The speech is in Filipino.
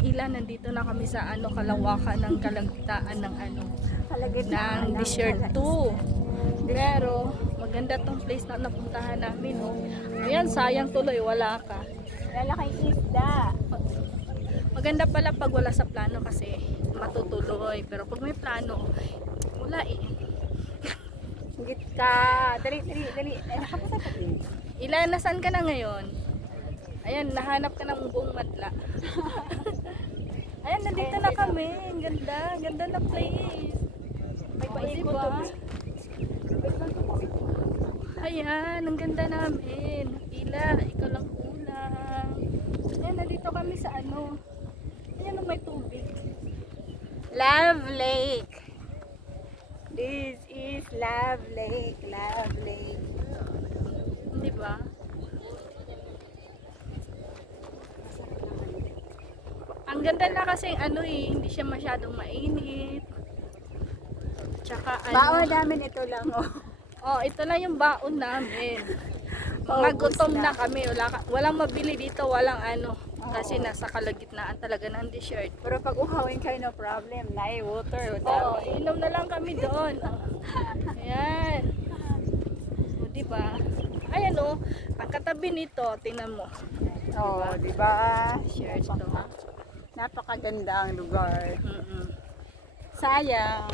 Ila, nandito na kami sa kalawakan ng kalagitnaan ng ng Desert 2. Pero maganda tong place na napuntahan namin, oh. Ayan, sayang tuloy wala ka. Lalaking isda. Maganda pala pag wala sa plano kasi matutuloy. Pero pag may plano, wala eh. Higit ka. Dali. Ay, nakapasa ka din. Ila, nasaan ka na ngayon? Ayan, nahanap ka ng buong madla. Ayan, nandito na kami. Ang ganda. Ganda na place. May Oh, paikot. diba? Ayan, ang ganda namin. Ila, ikaw lang kulang. Ayan, nandito kami sa Ayan, may tubig. Love Lake. This is Love Lake. Love Lake. Di ba? Ang ganda na kasi hindi siya masyadong mainit. Tsaka Baon namin ito lang, oh. Oh, ito lang yung baon namin. Paubos Mga gutom na. na kami. Walang mabili dito, walang kasi nasa kalagitnaan talaga ng desert. Pero pag uhawin kayo, no problem. Nai water. Oo, inom na lang kami doon. Ayan. O, diba? Ayan o, ang katabi nito, tingnan mo. Oh, di ba? Shares to. Napakaganda ang lugar. Mm-mm. Sayang.